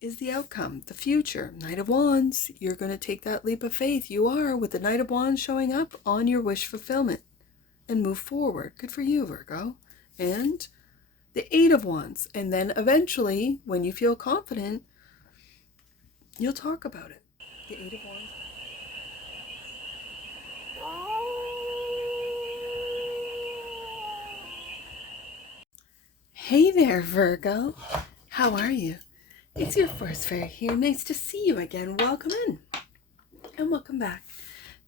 is the outcome, the future. Knight of Wands, you're going to take that leap of faith. You are, with the Knight of Wands showing up on your wish fulfillment and move forward. Good for you, Virgo. And the Eight of Wands. And then eventually, when you feel confident, you'll talk about it. The Eight of Wands. Hey there, Virgo. How are you? It's your first fairy here. Nice to see you again. Welcome in. And welcome back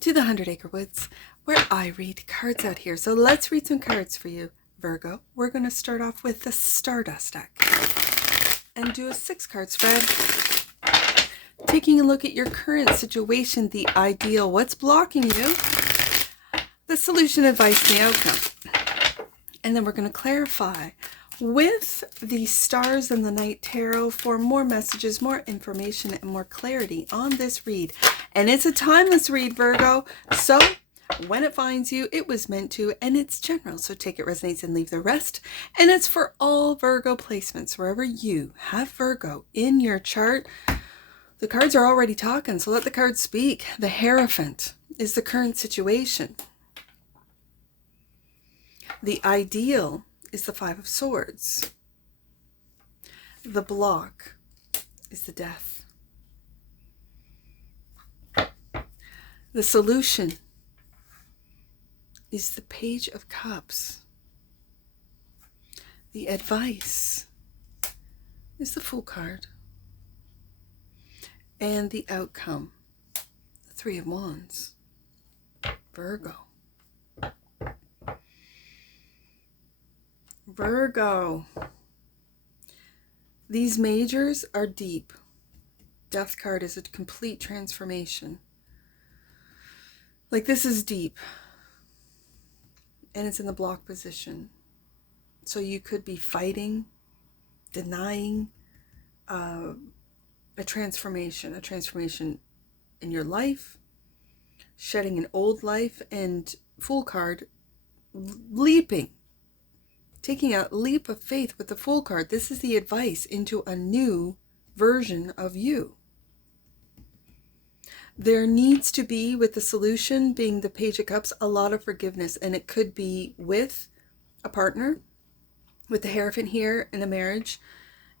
to the 100 Acre Woods, where I read cards out here. So let's read some cards for you, Virgo. We're going to start off with the Stardust deck and do a 6-card spread. Taking a look at your current situation, the ideal, what's blocking you, the solution, advice, and the outcome. And then we're going to clarify with the Stars and the Night Tarot for more messages, more information, and more clarity on this read. And it's a timeless read, Virgo. So when it finds you, it was meant to, and it's general. So take it resonates and leave the rest. And it's for all Virgo placements, wherever you have Virgo in your chart. The cards are already talking, so let the cards speak. The Hierophant is the current situation. The ideal is the Five of Swords. The block is the Death. The solution is the Page of Cups. The advice is the Fool card. And the outcome, the Three of Wands. Virgo. Virgo. These majors are deep. Death card is a complete transformation. Like, this is deep. And it's in the block position. So you could be fighting, denying a transformation in your life, shedding an old life, and Fool card, leaping. Taking a leap of faith with the Fool card. This is the advice into a new version of you. There needs to be, with the solution being the Page of Cups, a lot of forgiveness. And it could be with a partner, with the Hierophant here in a marriage.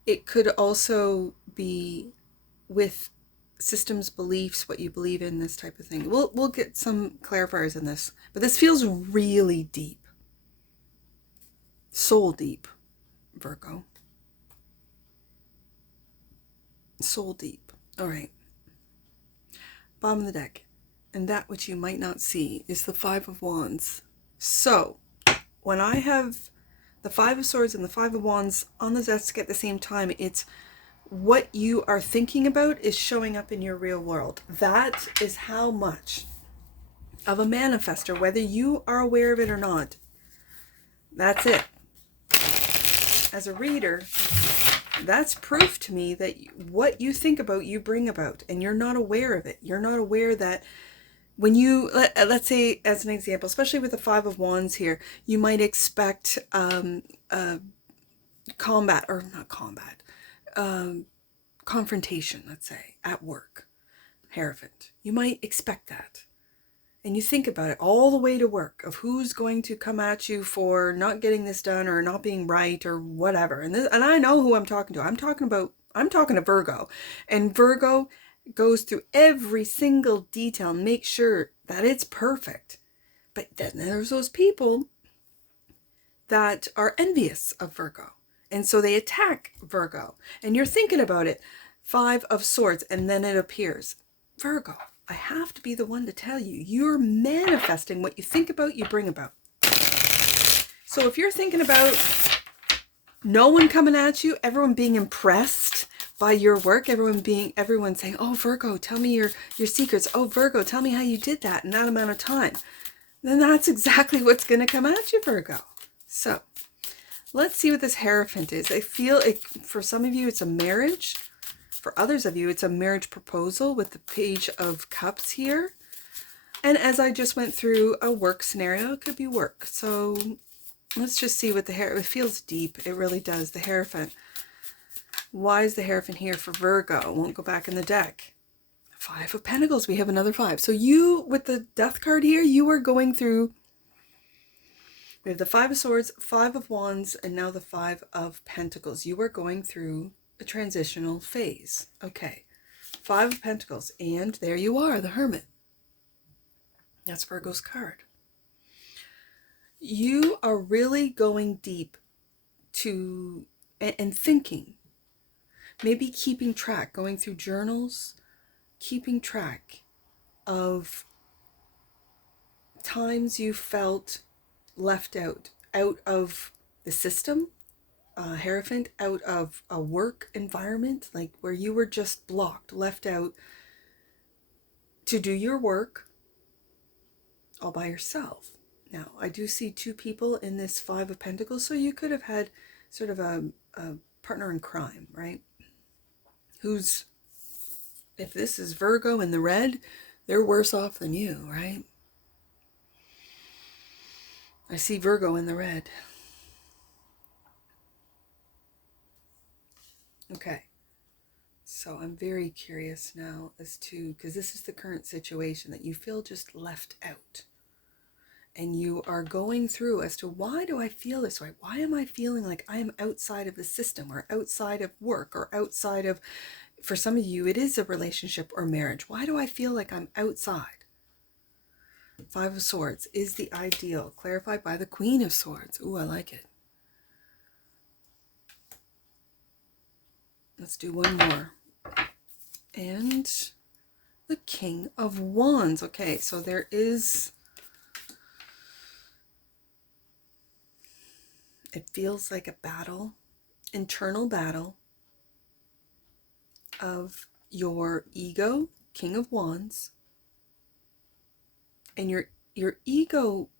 It could also be with systems, beliefs, what you believe in, this type of thing. We'll get some clarifiers in this. But this feels really deep. Soul deep, Virgo. Soul deep. All right. Bottom of the deck. And that which you might not see is the Five of Wands. So, when I have the Five of Swords and the Five of Wands on the desk at the same time, it's what you are thinking about is showing up in your real world. That is how much of a manifester, whether you are aware of it or not. That's it. As a reader, that's proof to me that what you think about, you bring about, and you're not aware of it. You're not aware that when you, let's say as an example, especially with the Five of Wands here, you might expect combat, or not combat, confrontation, let's say, at work. Hierophant. You might expect that. And you think about it all the way to work, of who's going to come at you for not getting this done or not being right or whatever. And I know who I'm talking to. I'm talking to Virgo. And Virgo goes through every single detail, make sure that it's perfect. But then there's those people that are envious of Virgo. And so they attack Virgo. And you're thinking about it. Five of Swords. And then it appears. Virgo. I have to be the one to tell you, you're manifesting what you think about, you bring about. So if you're thinking about no one coming at you, everyone being impressed by your work, everyone saying, oh, Virgo, tell me your secrets. Oh, Virgo, tell me how you did that in that amount of time. Then that's exactly what's going to come at you, Virgo. So let's see what this Hierophant is. I feel like for some of you, it's a marriage. For others of you, it's a marriage proposal with the Page of Cups here. And as I just went through a work scenario, it could be work. So let's just see what it feels deep. It really does. The Hierophant. Why is the Hierophant here for Virgo? Won't go back in the deck. Five of Pentacles. We have another five. So you, with the Death card here, you are going through... We have the Five of Swords, Five of Wands, and now the Five of Pentacles. You are going through a transitional phase. Okay. Five of Pentacles. And there you are, the Hermit. That's Virgo's card. You are really going deep to... and thinking. Maybe keeping track, going through journals, keeping track of times you felt left out of the system, Hierophant, out of a work environment, like where you were just blocked, left out to do your work all by yourself. Now, I do see two people in this Five of Pentacles, so you could have had sort of a partner in crime, right? Who's, if this is Virgo in the red, they're worse off than you, right? I see Virgo in the red. Okay. So I'm very curious now as to, because this is the current situation that you feel just left out. And you are going through as to, why do I feel this way? Why am I feeling like I am outside of the system, or outside of work, or outside of, for some of you, it is a relationship or marriage. Why do I feel like I'm outside? Five of Swords is the ideal, clarified by the Queen of Swords. Ooh, I like it. Let's do one more. And the King of Wands. Okay, so there is... It feels like a battle, internal battle of your ego, King of Wands, and your ego.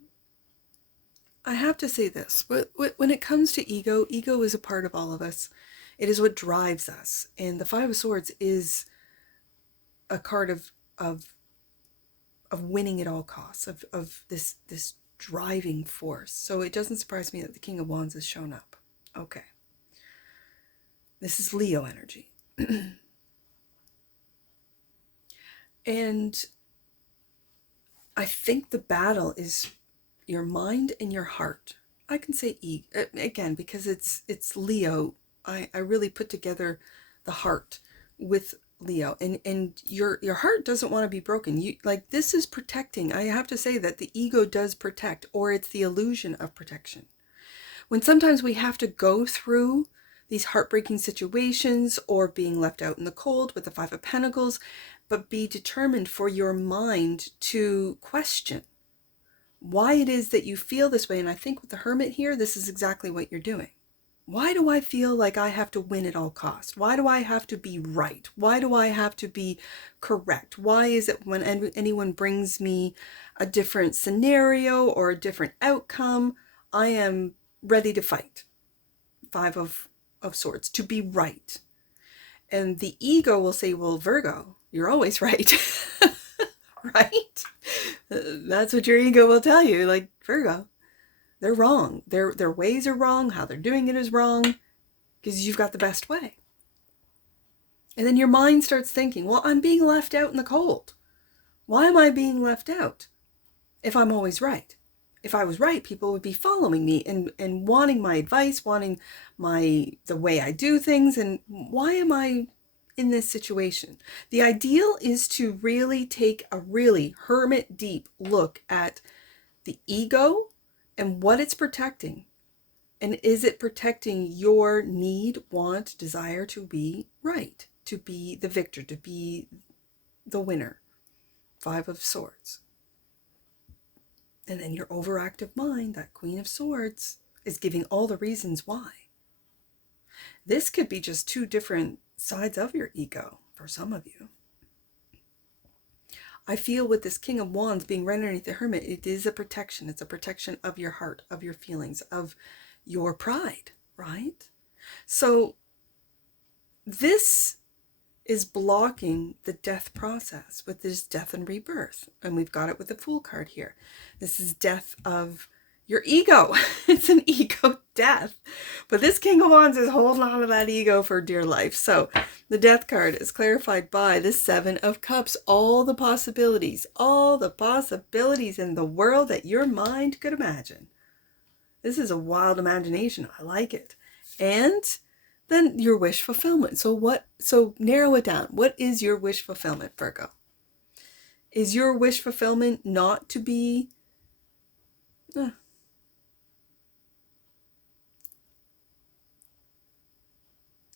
I have to say this, but when it comes to ego is a part of all of us. It is what drives us, and the Five of Swords is a card of winning at all costs, of this driving force. So it doesn't surprise me that the King of Wands has shown up. Okay. This is Leo energy. And I think the battle is your mind and your heart. I can say again, because it's Leo. I really put together the heart with Leo, and your heart doesn't want to be broken. You, like, this is protecting. I have to say that the ego does protect, or it's the illusion of protection. When sometimes we have to go through these heartbreaking situations, or being left out in the cold with the Five of Pentacles, but be determined for your mind to question why it is that you feel this way. And I think with the Hermit here, this is exactly what you're doing. Why do I feel like I have to win at all costs? Why do I have to be right? Why do I have to be correct? Why is it when anyone brings me a different scenario or a different outcome, I am ready to fight? Five of Swords, to be right. And the ego will say, well, Virgo, you're always right. Right? That's what your ego will tell you. Like, Virgo, they're wrong. Their ways are wrong. How they're doing it is wrong, because you've got the best way. And then your mind starts thinking, well, I'm being left out in the cold. Why am I being left out if I'm always right? If I was right, people would be following me and wanting my advice, wanting the way I do things. And why am I in this situation? The ideal is to really take a really hermit deep look at the ego and what it's protecting. And is it protecting your need, want, desire to be right, to be the victor, to be the winner? Five of Swords. And then your overactive mind, that Queen of Swords, is giving all the reasons why. This could be just two different sides of your ego for some of you. I feel with this King of Wands being right underneath the Hermit, it is a protection. It's a protection of your heart, of your feelings, of your pride, right? So this is blocking the death process with this death and rebirth. And we've got it with the Fool card here. This is death of your ego. It's an ego death. But this King of Wands is holding on to that ego for dear life. So the Death card is clarified by the Seven of Cups. All the possibilities in the world that your mind could imagine. This is a wild imagination. I like it. And then your wish fulfillment. So narrow it down. What is your wish fulfillment, Virgo? Is your wish fulfillment not to be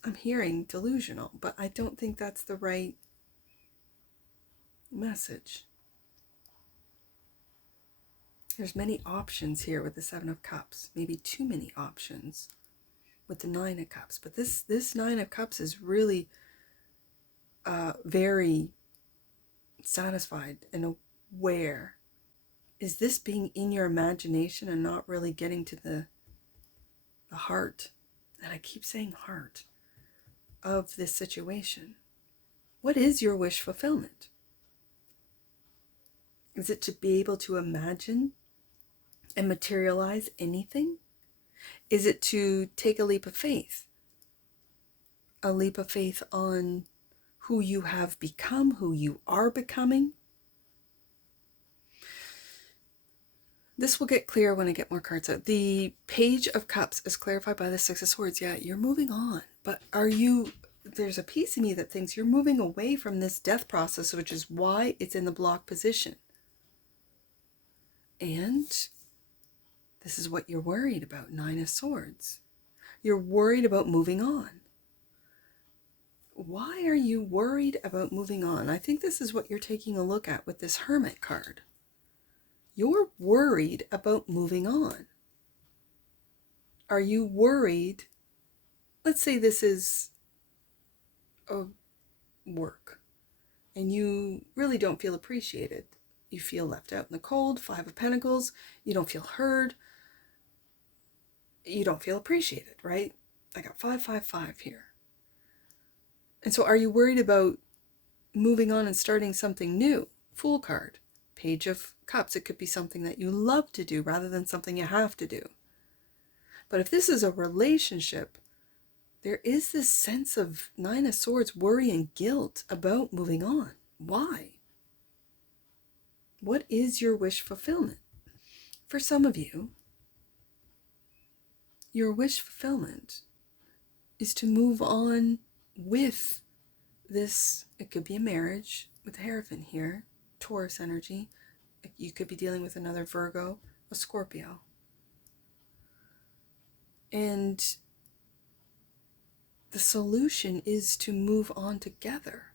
I'm hearing delusional, but I don't think that's the right message. There's many options here with the Seven of Cups. Maybe too many options with the Nine of Cups. But this Nine of Cups is really very satisfied and aware. Is this being in your imagination and not really getting to the heart? And I keep saying heart of this situation. What is your wish fulfillment? Is it to be able to imagine and materialize anything? Is it to take a leap of faith? A leap of faith on who you have become, who you are becoming? This will get clear when I get more cards out. The Page of Cups is clarified by the Six of Swords. Yeah, you're moving on. But there's a piece of me that thinks you're moving away from this death process, which is why it's in the block position. And this is what you're worried about, Nine of Swords. You're worried about moving on. Why are you worried about moving on? I think this is what you're taking a look at with this Hermit card. You're worried about moving on. Are you worried? Let's say this is a work and you really don't feel appreciated. You feel left out in the cold. Five of Pentacles. You don't feel heard. You don't feel appreciated, right? I got 555 here. And so are you worried about moving on and starting something new? Fool card. Page of Cups. It could be something that you love to do rather than something you have to do. But if this is a relationship, there is this sense of Nine of Swords, worry and guilt about moving on. Why? What is your wish fulfillment? For some of you, your wish fulfillment is to move on with this. It could be a marriage with the Hierophant here, Taurus energy. You could be dealing with another Virgo, a Scorpio. And the solution is to move on together.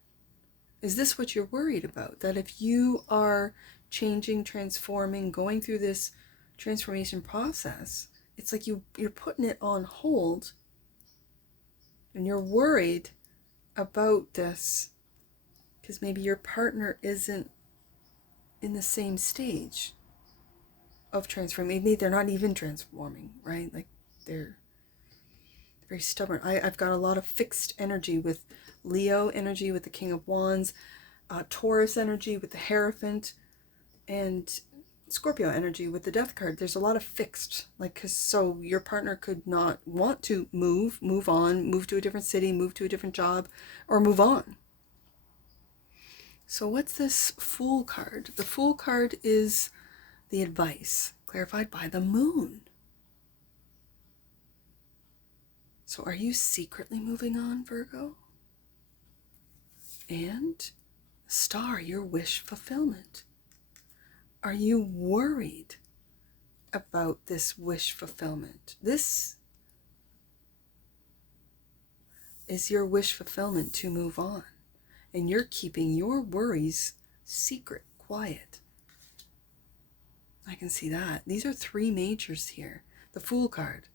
Is this what you're worried about? That if you are changing, transforming, going through this transformation process, it's like you're putting it on hold and you're worried about this because maybe your partner isn't in the same stage of transforming. Maybe they're not even transforming, right? Like they're very stubborn. I've got a lot of fixed energy with Leo energy with the King of Wands, Taurus energy with the Hierophant, and Scorpio energy with the Death card. There's a lot of fixed, so your partner could not want to move on, move to a different city, move to a different job, or move on. So what's this Fool card? The Fool card is the advice, clarified by the Moon. So are you secretly moving on, Virgo? And Star, your wish fulfillment. Are you worried about this wish fulfillment? This is your wish fulfillment to move on. And you're keeping your worries secret, quiet. I can see that. These are three majors here. The Fool card,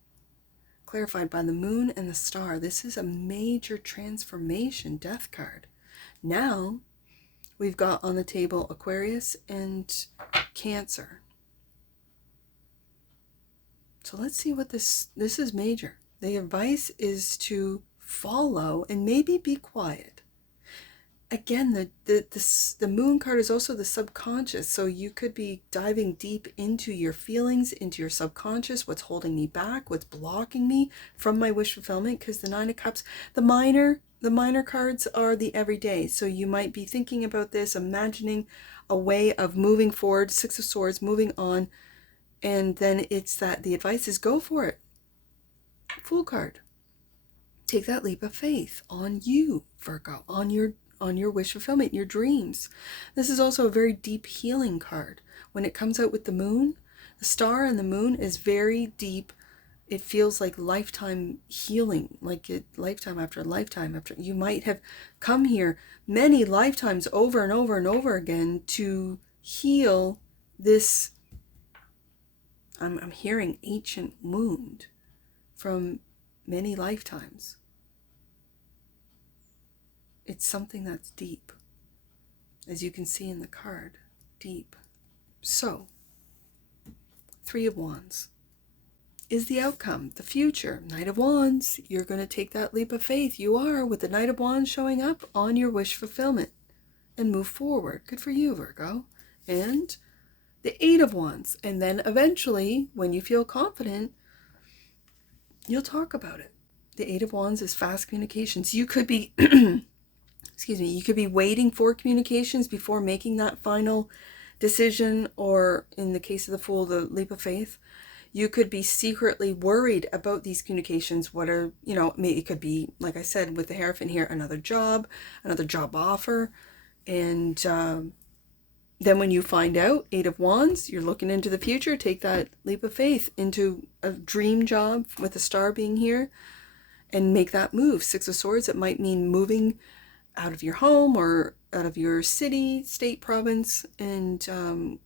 clarified by the Moon and the Star. This is a major transformation, Death card. Now, we've got on the table Aquarius and Cancer. So let's see what this is major. The advice is to follow and maybe be quiet. again, the moon card is also the subconscious. So you could be diving deep into your feelings, into your subconscious, what's holding me back, what's blocking me from my wish fulfillment. Because the Nine of Cups, the minor cards are the everyday. So you might be thinking about this, imagining a way of moving forward, Six of Swords, moving on. And then it's that the advice is go for it. Fool card. Take that leap of faith on you, Virgo, on your wish fulfillment, your dreams. This is also a very deep healing card. When it comes out with the moon, the star and the moon is very deep. It feels like lifetime healing, like lifetime after lifetime after. You might have come here many lifetimes over and over and over again to heal this, I'm hearing ancient wound from many lifetimes. It's something that's deep, as you can see in the card, deep. So, Three of Wands is the outcome, the future. Knight of Wands, you're going to take that leap of faith. You are, with the Knight of Wands showing up on your wish fulfillment and move forward. Good for you, Virgo. And the Eight of Wands. And then eventually, when you feel confident, you'll talk about it. The Eight of Wands is fast communications. You could be excuse me, you could be waiting for communications before making that final decision, or in the case of the Fool, the leap of faith. You could be secretly worried about these communications. What are, it could be, like I said, with the Hierophant here, another job offer. And then when you find out, Eight of Wands, you're looking into the future, take that leap of faith into a dream job with the star being here and make that move. Six of Swords, it might mean moving out of your home or out of your city, state, province, and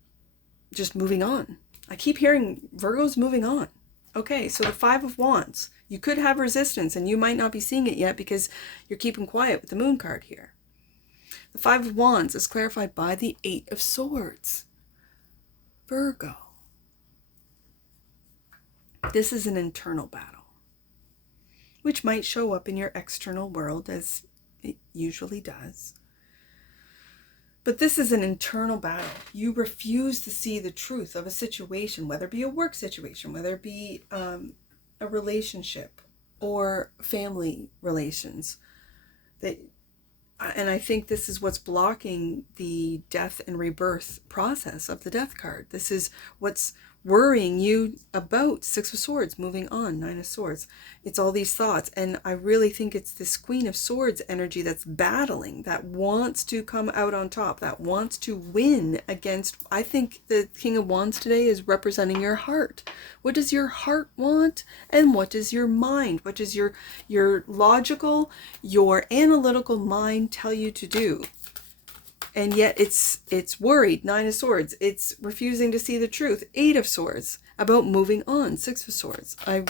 just moving on. I keep hearing Virgo's moving on. Okay, so the Five of Wands. You could have resistance and you might not be seeing it yet because you're keeping quiet with the Moon card here. The Five of Wands is clarified by the Eight of Swords. Virgo. This is an internal battle, which might show up in your external world as it usually does. But this is an internal battle. You refuse to see the truth of a situation, whether it be a work situation, whether it be a relationship or family relations. And I think this is what's blocking the death and rebirth process of the Death card. This is what's worrying you about Six of Swords, moving on, Nine of Swords. It's all these thoughts. And I really think it's this Queen of Swords energy that's battling, that wants to come out on top, that wants to win against, I think the King of Wands today is representing your heart. What does your heart want? And what does your mind, what does your logical, your analytical mind tell you to do? And yet it's worried, Nine of Swords. It's refusing to see the truth, Eight of Swords, about moving on, Six of Swords. And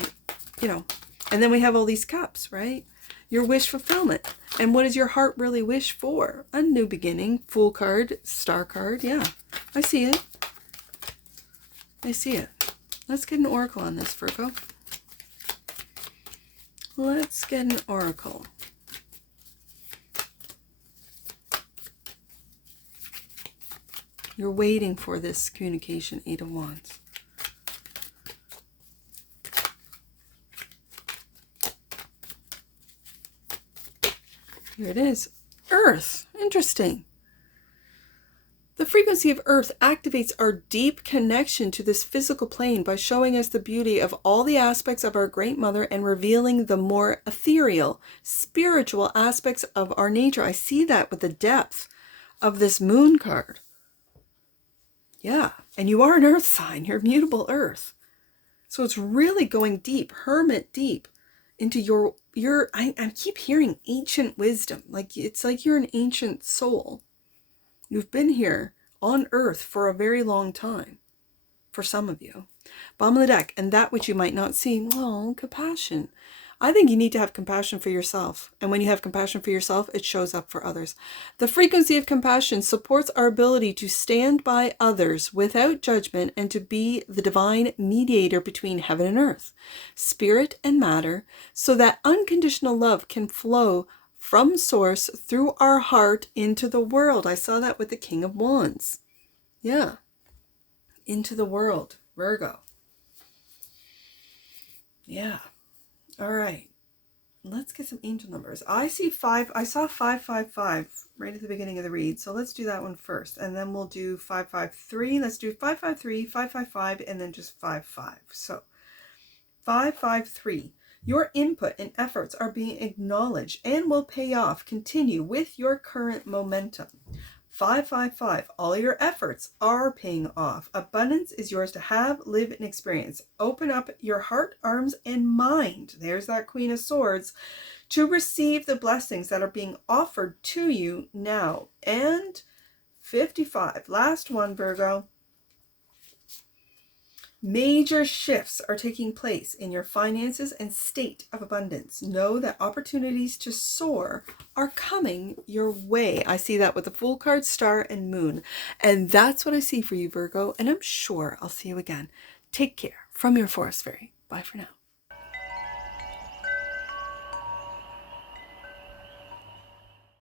then we have all these cups, right? Your wish fulfillment. And what does your heart really wish for? A new beginning, Fool card, Star card. Yeah, I see it. I see it. Let's get an oracle on this, Virgo. Let's get an oracle. You're waiting for this communication, Eight of Wands. Here it is. Earth. Interesting. The frequency of Earth activates our deep connection to this physical plane by showing us the beauty of all the aspects of our Great Mother and revealing the more ethereal, spiritual aspects of our nature. I see that with the depth of this Moon card. Yeah, and you are an Earth sign. You're mutable Earth. So it's really going deep, hermit deep, into I keep hearing ancient wisdom. It's like you're an ancient soul. You've been here on Earth for a very long time, for some of you. Bottom of the deck, and that which you might not see, compassion. I think you need to have compassion for yourself. And when you have compassion for yourself, it shows up for others. The frequency of compassion supports our ability to stand by others without judgment and to be the divine mediator between heaven and earth, spirit and matter, so that unconditional love can flow from source through our heart into the world. I saw that with the King of Wands. Yeah. Into the world, Virgo. Yeah. All right. Let's get some angel numbers. I saw 555 right at the beginning of the read. So let's do that one first. And then we'll do 553. Let's do 553, 555, and then just 55. So 553. Your input and efforts are being acknowledged and will pay off. Continue with your current momentum. 555. All your efforts are paying off. Abundance is yours to have, live, and experience. Open up your heart, arms, and mind. There's that Queen of Swords. To receive the blessings that are being offered to you now. And 55. Last one, Virgo. Major shifts are taking place in your finances and state of abundance. Know that opportunities to soar are coming your way. I see that with the Fool card, Star, and Moon. And that's what I see for you, Virgo. And I'm sure I'll see you again. Take care. From your Forest Fairy. Bye for now.